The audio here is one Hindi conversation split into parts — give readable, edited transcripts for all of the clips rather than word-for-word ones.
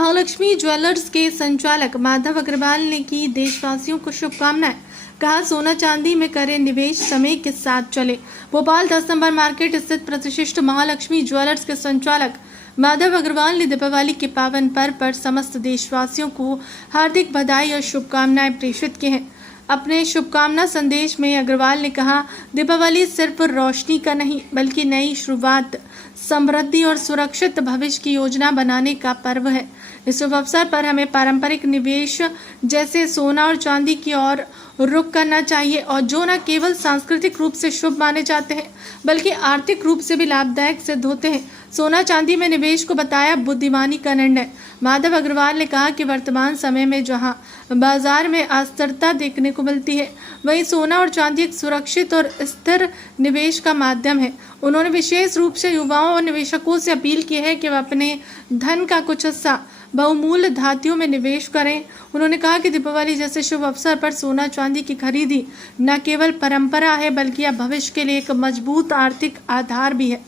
महालक्ष्मी ज्वेलर्स के संचालक माधव अग्रवाल ने की देशवासियों को शुभकामनाएं। कहा, सोना चांदी में करें निवेश, समय के साथ चले। भोपाल 10 नंबर मार्केट स्थित प्रतिष्ठित महालक्ष्मी ज्वेलर्स के संचालक माधव अग्रवाल ने दीपावली के पावन पर्व पर समस्त देशवासियों को हार्दिक बधाई और शुभकामनाएं प्रेषित की हैं। अपने शुभकामना संदेश में अग्रवाल ने कहा, दीपावली सिर्फ रोशनी का नहीं बल्कि नई शुरुआत, समृद्धि और सुरक्षित भविष्य की योजना बनाने का पर्व है। इस शुभ अवसर पर हमें पारंपरिक निवेश जैसे सोना और चांदी की ओर रुख करना चाहिए, और जो न केवल सांस्कृतिक रूप से शुभ माने जाते हैं बल्कि आर्थिक रूप से भी लाभदायक सिद्ध होते हैं। सोना चांदी में निवेश को बताया बुद्धिमानी का निर्णय। माधव अग्रवाल ने कहा कि वर्तमान समय में जहां बाजार में अस्थिरता देखने को मिलती है, वहीं सोना और चांदी एक सुरक्षित और स्थिर निवेश का माध्यम है। उन्होंने विशेष रूप से युवाओं और निवेशकों से अपील की है कि वह अपने धन का कुछ हिस्सा बहुमूल्य धातुओं में निवेश करें। उन्होंने कहा कि दीपावली जैसे शुभ अवसर पर सोना चांदी की खरीदी न केवल परंपरा है बल्कि यह भविष्य के लिए एक मजबूत आर्थिक आधार भी है।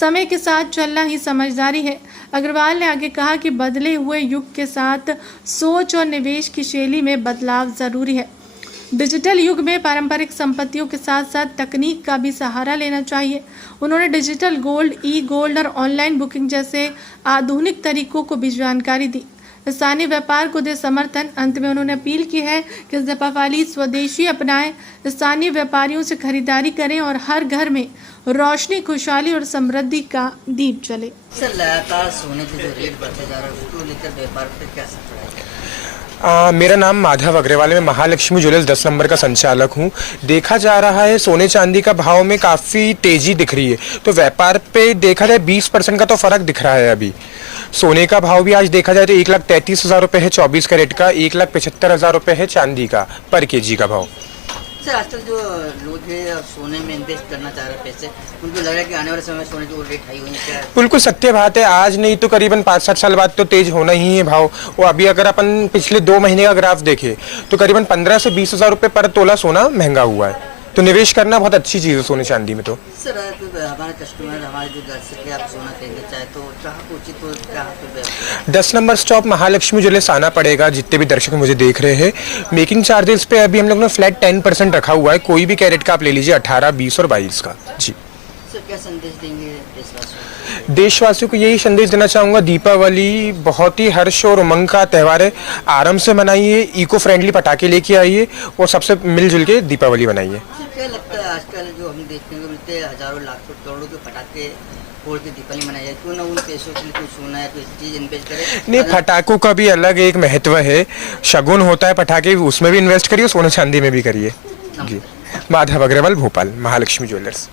समय के साथ चलना ही समझदारी है। अग्रवाल ने आगे कहा कि बदले हुए युग के साथ सोच और निवेश की शैली में बदलाव जरूरी है। डिजिटल युग में पारंपरिक संपत्तियों के साथ साथ तकनीक का भी सहारा लेना चाहिए। उन्होंने डिजिटल गोल्ड, ई गोल्ड और ऑनलाइन बुकिंग जैसे आधुनिक तरीकों को भी जानकारी दी। स्थानीय व्यापार को दे समर्थन। अंत में उन्होंने अपील की है कि दीपावली स्वदेशी अपनाएं, स्थानीय व्यापारियों से खरीदारी करें और हर घर में रोशनी, खुशहाली और समृद्धि का दीप जले। सर, लगातार सोने के जो रेट बढ़ते जा रहे हैं उसको लेकर व्यापार पर क्या असर पड़ेगा? मेरा नाम माधव अग्रवाल है। मैं महालक्ष्मी ज्वेलर्स 10 नंबर का संचालक हूं। देखा जा रहा है सोने चांदी का भाव में काफ़ी तेज़ी दिख रही है, तो व्यापार पे देखा जाए 20% का तो फ़र्क दिख रहा है। अभी सोने का भाव भी आज देखा जाए तो 1,33,000 रुपये है 24 कैरेट का, 1,75,000 रुपये है चांदी का पर केजी का भाव। सर, आजकल जो लोग हैं सोने में इन्वेस्ट करना चाह रहे हैं पैसे, उनको लग रहा है कि आने वाले समय में सोने की रेट हाई होने क्या? बिल्कुल सत्य बात है। आज नहीं तो करीबन 5-7 साल बाद तो तेज होना ही है भाव। वो अभी अगर अपन पिछले 2 महीने का ग्राफ देखें तो करीबन 15 से 20,000 रुपये पर तोला सोना महंगा हुआ है, तो निवेश करना बहुत अच्छी चीज़ है सोने चांदी में। तो सर, हमारे कस्टमर, हमारे जो दर्शक है, आप सोना खरीदना चाहे तो कहाँ पे उचित हो, कहाँ पे? 10 नंबर स्टॉप महालक्ष्मी ज्वेलर्स आना पड़ेगा। जितने भी दर्शक मुझे देख रहे हैं, मेकिंग चार्जेस पे अभी हम लोग ने फ्लैट 10% रखा हुआ है। कोई भी कैरेट का आप ले लीजिए, 18, 20 और 22 का। जी सर, क्या संदेश देंगे देशवासियों को? यही संदेश देना चाहूँगा, दीपावली बहुत ही हर्ष और उमंग का त्यौहार है। आराम से मनाइए, इको फ्रेंडली पटाखे लेके आइए और सबसे मिलजुल के दीपावली मनाइए। क्या लगता है आजकल जो हम देखने को मिलते हैं हजारों लाखों करोड़ों के पटाखे फोड़ के दीपावली मनाई जाए, क्यों ना उन पैसों के लिए कुछ सोना है, कोई चीज़ इन्वेस्ट करें? नहीं, पटाखों का भी अलग एक महत्व है। शगुन होता है पटाखे, उसमें भी इन्वेस्ट करिए, सोने चांदी में भी करिए। जी, माधव अग्रवाल, भोपाल, महालक्ष्मी ज्वेलर्स।